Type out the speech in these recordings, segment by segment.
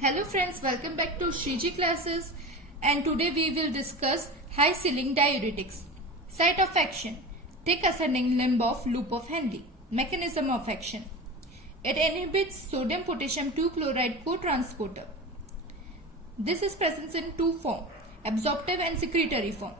Hello friends, welcome back to Shriji classes, and today we will discuss high ceiling diuretics. Site of action: thick ascending limb of loop of Henle. Mechanism of action: it inhibits sodium potassium 2 chloride co-transporter. This is present in two forms, absorptive and secretory form.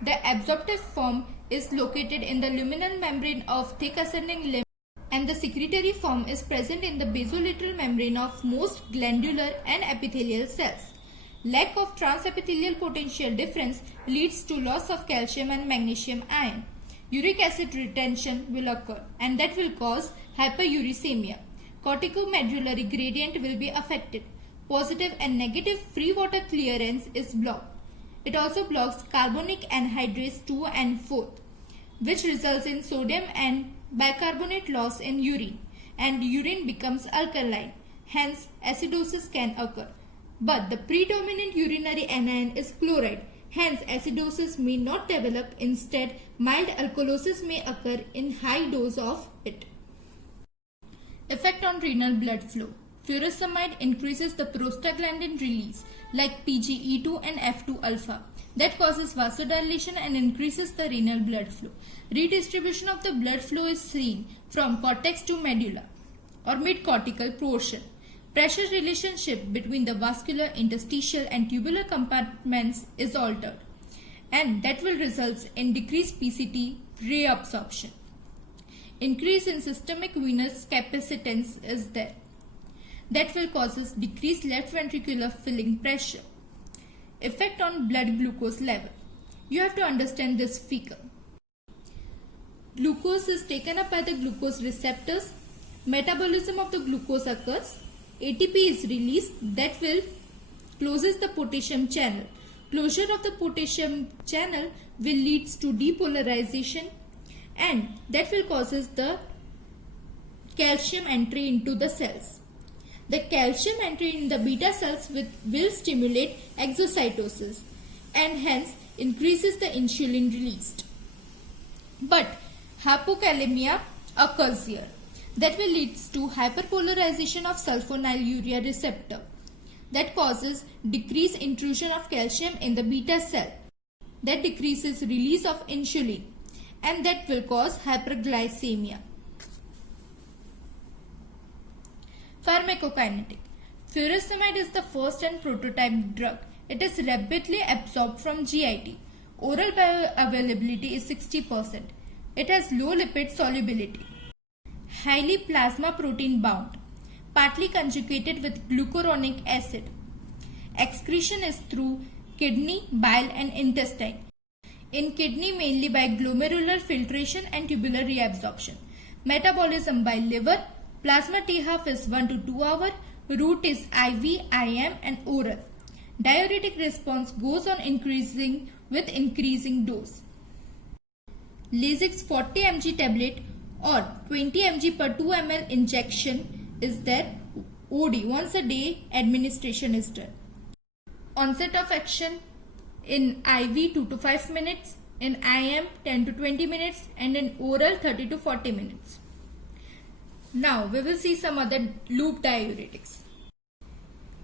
The absorptive form is located in the luminal membrane of thick ascending limb, and the secretory form is present in the basolateral membrane of most glandular and epithelial cells. Lack of transepithelial potential difference leads to loss of calcium and magnesium ion. Uric acid retention will occur, and that will cause hyperuricemia. Corticomedullary gradient will be affected. Positive and negative free water clearance is blocked. It also blocks carbonic anhydrase 2 and 4, which results in sodium and bicarbonate loss in urine, and urine becomes alkaline. Hence, acidosis can occur. But the predominant urinary anion is chloride. Hence, acidosis may not develop. Instead, mild alkalosis may occur in high dose of it. Effect on renal blood flow. Furosemide increases the prostaglandin release like PGE2 and F2 alpha. That causes vasodilation and increases the renal blood flow. Redistribution of the blood flow is seen from cortex to medulla or mid-cortical portion. Pressure relationship between the vascular, interstitial and tubular compartments is altered, and that will result in decreased PCT reabsorption. Increase in systemic venous capacitance is there. That will cause decreased left ventricular filling pressure. Effect on blood glucose level. You have to understand this figure. Glucose is taken up by the glucose receptors. Metabolism of the glucose occurs. ATP is released. That will closes the potassium channel. Closure of the potassium channel will lead to depolarization, and that will causes the calcium entry into the cells. The calcium entry in the beta cells will stimulate exocytosis and hence increases the insulin released. But hypokalemia occurs here. That will lead to hyperpolarization of sulfonylurea receptor. That causes decreased intrusion of calcium in the beta cell. That decreases release of insulin, and that will cause hyperglycemia. Pharmacokinetic. Furosemide is the first and prototype drug. It is rapidly absorbed from GIT. Oral bioavailability is 60%. It has low lipid solubility. Highly plasma protein bound. Partly conjugated with glucuronic acid. Excretion is through kidney, bile and intestine. In kidney mainly by glomerular filtration and tubular reabsorption. Metabolism by liver. Plasma T-half is 1 to 2 hours. Route is IV, IM and oral. Diuretic response goes on increasing with increasing dose. Lasix 40 mg tablet or 20 mg per 2 ml injection is there. OD, once a day administration is done. Onset of action: in IV 2 to 5 minutes, in IM 10 to 20 minutes and in oral 30 to 40 minutes. Now we will see some other loop diuretics.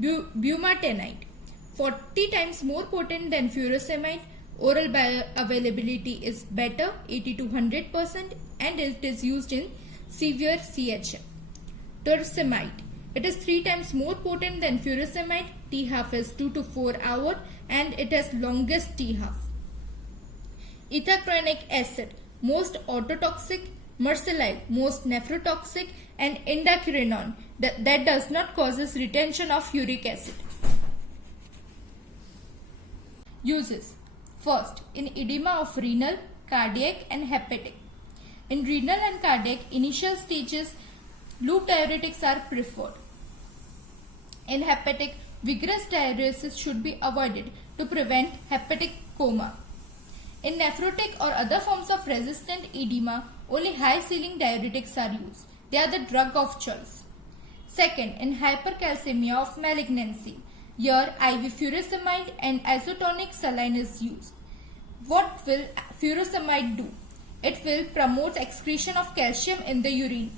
Bumetanide, 40 times more potent than furosemide. Oral bioavailability is better, 80 to 100%, and it is used in severe CHM. Torsemide, it is 3 times more potent than furosemide. T-half is 2 to 4 hours and it has longest T-half. Ethacronic acid, most autotoxic. Mercilide, most nephrotoxic, and indaquinone, that does not causes retention of uric acid. Uses: first, in edema of renal, cardiac and hepatic. In renal and cardiac initial stages, loop diuretics are preferred. In hepatic, vigorous diuresis should be avoided to prevent hepatic coma. In nephrotic or other forms of resistant edema, only high ceiling diuretics are used. They are the drug of choice. Second, in hypercalcemia of malignancy, here IV furosemide and isotonic saline is used. What will furosemide do? It will promote excretion of calcium in the urine,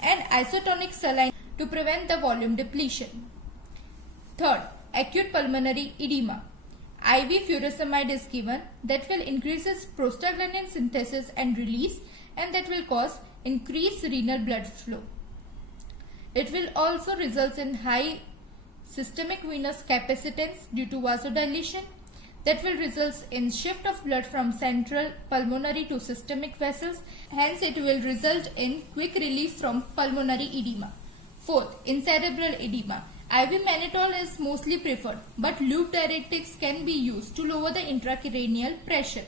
and isotonic saline to prevent the volume depletion. Third, acute pulmonary edema. IV furosemide is given that will increases prostaglandin synthesis and release, and that will cause increased renal blood flow. It will also result in high systemic venous capacitance due to vasodilation. That will result in shift of blood from central pulmonary to systemic vessels. Hence, it will result in quick relief from pulmonary edema. Fourth, in cerebral edema. IV mannitol is mostly preferred, but loop diuretics can be used to lower the intracranial pressure.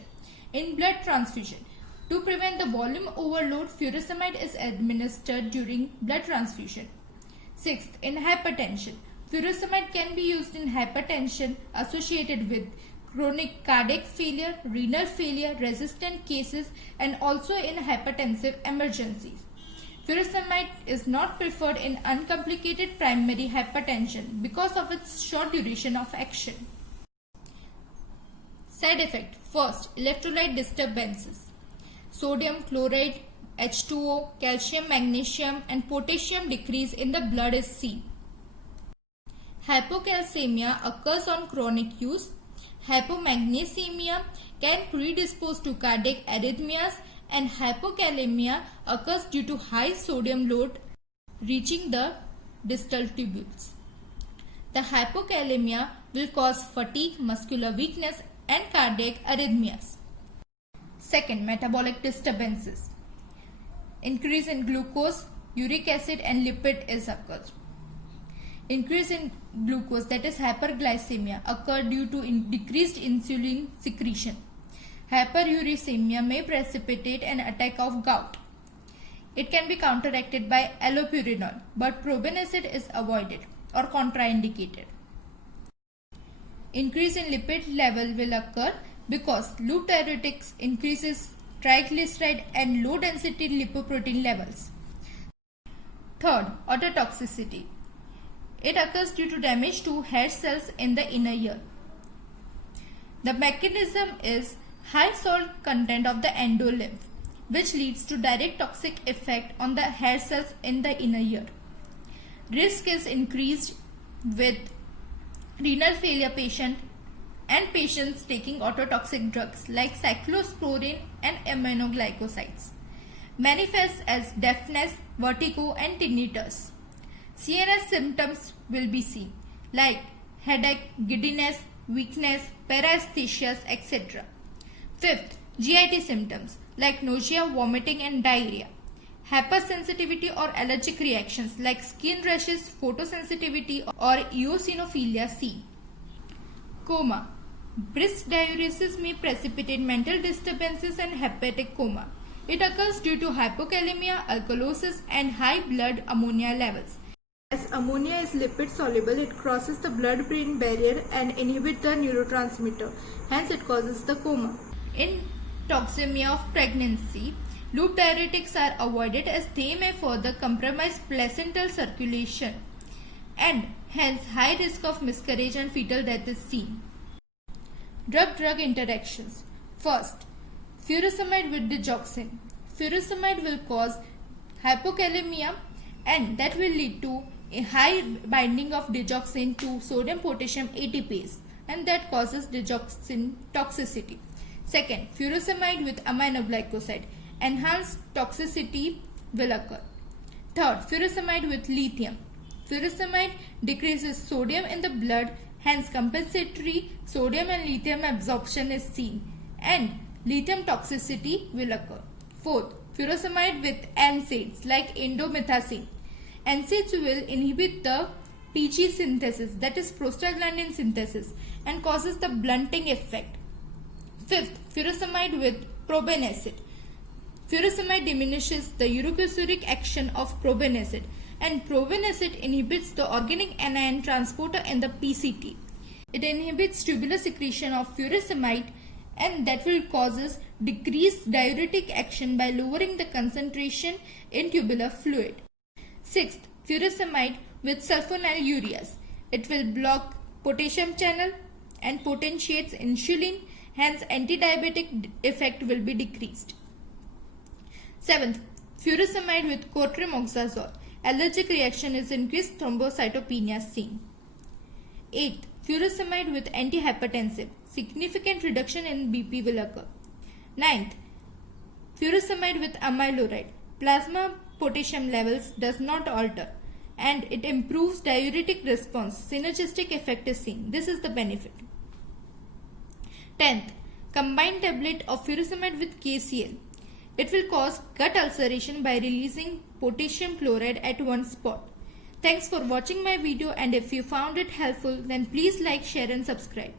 In blood transfusion, to prevent the volume overload, furosemide is administered during blood transfusion. Sixth, in hypertension. Furosemide can be used in hypertension associated with chronic cardiac failure, renal failure, resistant cases, and also in hypertensive emergencies. Furosemide is not preferred in uncomplicated primary hypertension because of its short duration of action. Side effect. First, electrolyte disturbances. Sodium chloride, H2O, calcium, magnesium, and potassium decrease in the blood is seen. Hypocalcemia occurs on chronic use. Hypomagnesemia can predispose to cardiac arrhythmias, and hypokalemia occurs due to high sodium load reaching the distal tubules. The hypokalemia will cause fatigue, muscular weakness, and cardiac arrhythmias. Second, metabolic disturbances. Increase in glucose, uric acid, and lipid is occurred. Increase in glucose, that is hyperglycemia, occur due to decreased insulin secretion. Hyperuricemia may precipitate an attack of gout. It can be counteracted by allopurinol, but probenecid is avoided or contraindicated. Increase in lipid level will occur because loop diuretics increases triglyceride and low density lipoprotein levels. Third, ototoxicity. It occurs due to damage to hair cells in the inner ear. The mechanism is high salt content of the endolymph, which leads to direct toxic effect on the hair cells in the inner ear. Risk is increased with renal failure patient and patients taking ototoxic drugs like cyclosporine and aminoglycosides. Manifests as deafness, vertigo, and tinnitus. CNS symptoms will be seen like headache, giddiness, weakness, paresthesias, etc. Fifth, GIT symptoms like nausea, vomiting, and diarrhea. Hypersensitivity or allergic reactions like skin rashes, photosensitivity, or eosinophilia C. Coma. Brisk diuresis may precipitate mental disturbances and hepatic coma. It occurs due to hypokalemia, alkalosis, and high blood ammonia levels. As ammonia is lipid soluble, it crosses the blood-brain barrier and inhibits the neurotransmitter. Hence, it causes the coma. In toxemia of pregnancy, loop diuretics are avoided as they may further compromise placental circulation, and hence high risk of miscarriage and fetal death is seen. Drug-drug interactions. First, furosemide with digoxin. Furosemide will cause hypokalemia, and that will lead to a high binding of digoxin to sodium potassium ATPase, and that causes digoxin toxicity. Second, furosemide with aminoglycoside. Enhanced toxicity will occur. Third, furosemide with lithium. Furosemide decreases sodium in the blood, hence compensatory sodium and lithium absorption is seen, and lithium toxicity will occur. Fourth, furosemide with NSAIDs like indomethacin. NSAIDs will inhibit the PG synthesis, that is prostaglandin synthesis, and causes the blunting effect. Fifth, furosemide with probenecid. Furosemide diminishes the uricosuric action of probenecid, and probenecid inhibits the organic anion transporter in the PCT. It inhibits tubular secretion of furosemide, and that will causes decreased diuretic action by lowering the concentration in tubular fluid. Sixth, furosemide with sulfonylureas. It will block potassium channel and potentiates insulin, hence anti-diabetic effect will be decreased. Seventh, furosemide with cotrimoxazole. Allergic reaction is increased, thrombocytopenia seen. 8th, furosemide with antihypertensive. Significant reduction in BP will occur. 9th, furosemide with amiloride. Plasma potassium levels does not alter and it improves diuretic response. Synergistic effect is seen. This is the benefit. 10th, combined tablet of furosemide with KCl. It will cause gut ulceration by releasing potassium chloride at one spot. Thanks for watching my video, and if you found it helpful, then please like, share and subscribe.